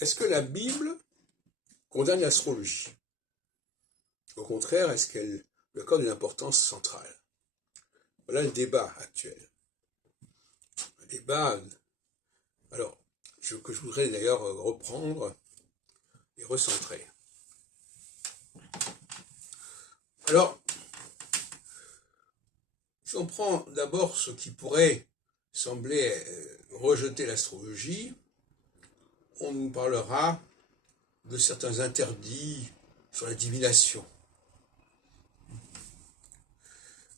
Est-ce que la Bible condamne l'astrologie? Au contraire, est-ce qu'elle lui accorde une importance centrale? Voilà le débat actuel. Un débat, alors, que je voudrais d'ailleurs reprendre et recentrer. Alors, si on prend d'abord ce qui pourrait sembler rejeter l'astrologie, on nous parlera de certains interdits sur la divination.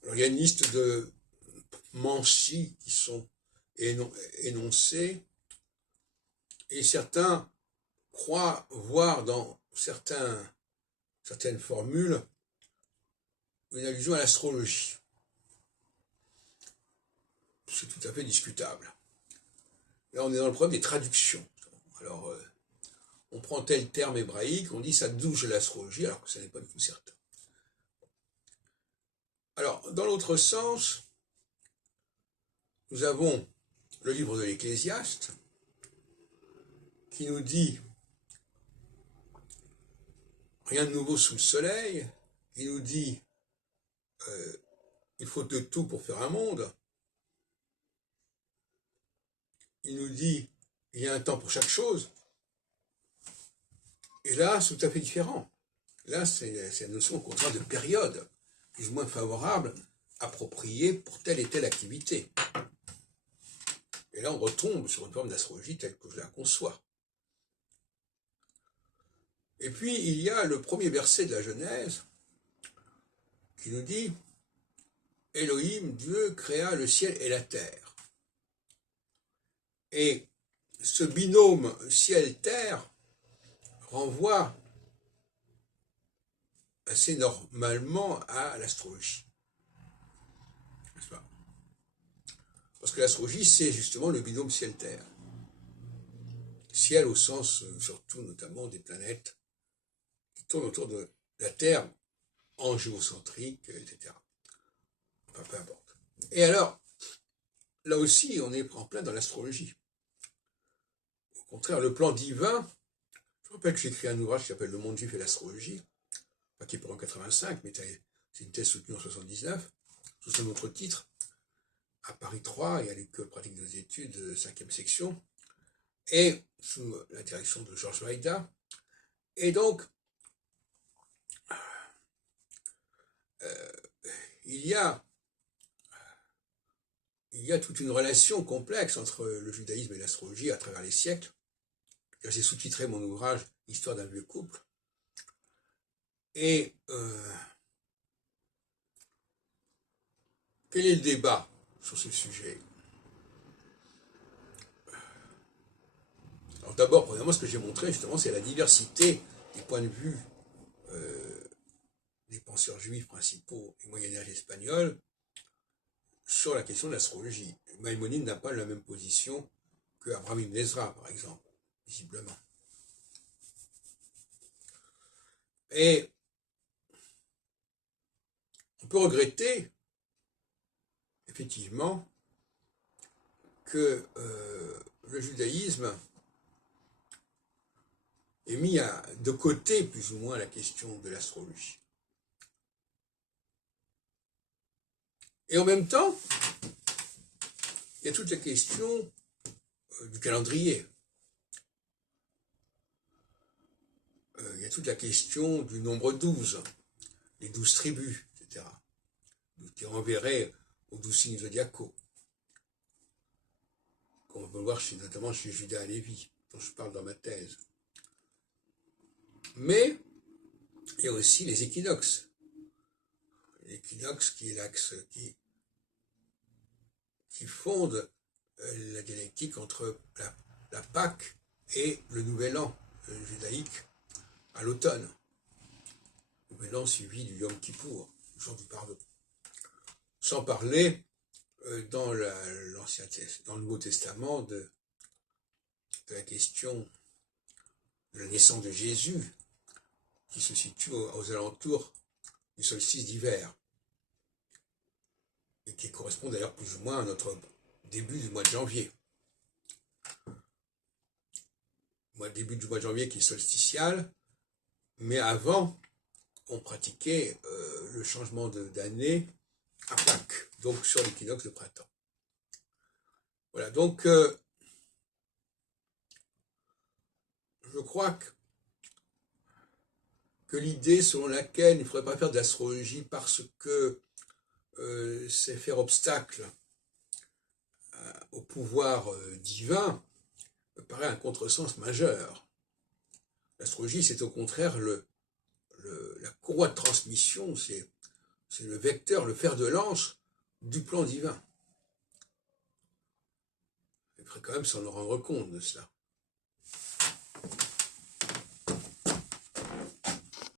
Alors, il y a une liste de manchis qui sont énoncés, et certains croient voir dans certaines formules une allusion à l'astrologie. C'est tout à fait discutable. Là, on est dans le problème des traductions. Alors, on prend tel terme hébraïque, on dit ça touche à l'astrologie, alors que ça n'est pas du tout certain. Alors, dans l'autre sens, nous avons le livre de l'Ecclésiaste, qui nous dit rien de nouveau sous le soleil, qui nous dit il faut de tout pour faire un monde, il nous dit il y a un temps pour chaque chose, et là c'est tout à fait différent. Là c'est la notion au contraire de période, plus ou moins favorable, appropriée pour telle et telle activité. Et là on retombe sur une forme d'astrologie telle que je la conçois. Et puis il y a le premier verset de la Genèse qui nous dit Elohim, Dieu, créa le ciel et la terre. Et ce binôme ciel-terre renvoie assez normalement à l'astrologie. N'est-ce pas? Parce que l'astrologie, c'est justement le binôme ciel-terre. Ciel au sens, surtout, notamment, des planètes qui tournent autour de la Terre, en géocentrique, etc. Enfin, peu importe. Et alors, là aussi, on est en plein dans l'astrologie. Au contraire, le plan divin, je rappelle que j'ai écrit un ouvrage qui s'appelle Le monde juif et l'astrologie, qui est pour en 85, mais c'est une thèse soutenue en 79, sous son autre titre, à Paris 3 et à l'école pratique des études, 5e section, et sous la direction de Georges Maïda. Et donc, il y a toute une relation complexe entre le judaïsme et l'astrologie à travers les siècles. J'ai sous-titré mon ouvrage « Histoire d'un vieux couple ». Et quel est le débat sur ce sujet? Alors d'abord, premièrement, ce que j'ai montré, justement, c'est la diversité des points de vue des penseurs juifs principaux et Moyen-Âge espagnols sur la question de l'astrologie. Maïmonide n'a pas la même position que Abraham ibn Ezra, par exemple, visiblement. Et on peut regretter, effectivement, que le judaïsme ait mis de côté, plus ou moins, la question de l'astrologie. Et en même temps, il y a toute la question du calendrier. Il y a toute la question du nombre 12, les 12 tribus, etc., qui renverraient aux 12 signes zodiacaux, qu'on peut voir notamment chez Judas et Lévi, dont je parle dans ma thèse. Mais il y a aussi les équinoxes. L'équinoxe qui est l'axe qui fonde la dialectique entre la Pâque et le Nouvel An judaïque à l'automne. Nouvel An suivi du Yom Kippour, le jour du pardon. Sans parler dans le Nouveau Testament de la question de la naissance de Jésus, qui se situe aux alentours du solstice d'hiver, et qui correspond d'ailleurs plus ou moins à notre début du mois de janvier. début du mois de janvier qui est solsticial, mais avant, on pratiquait le changement d'année à Pâques, donc sur l'équinoxe de printemps. Voilà, donc je crois que l'idée selon laquelle il ne faudrait pas faire de l'astrologie parce que c'est faire obstacle au pouvoir divin me paraît un contresens majeur. L'astrologie, c'est au contraire la courroie de transmission, c'est le vecteur, le fer de lance du plan divin. Il faudrait quand même s'en rendre compte de cela.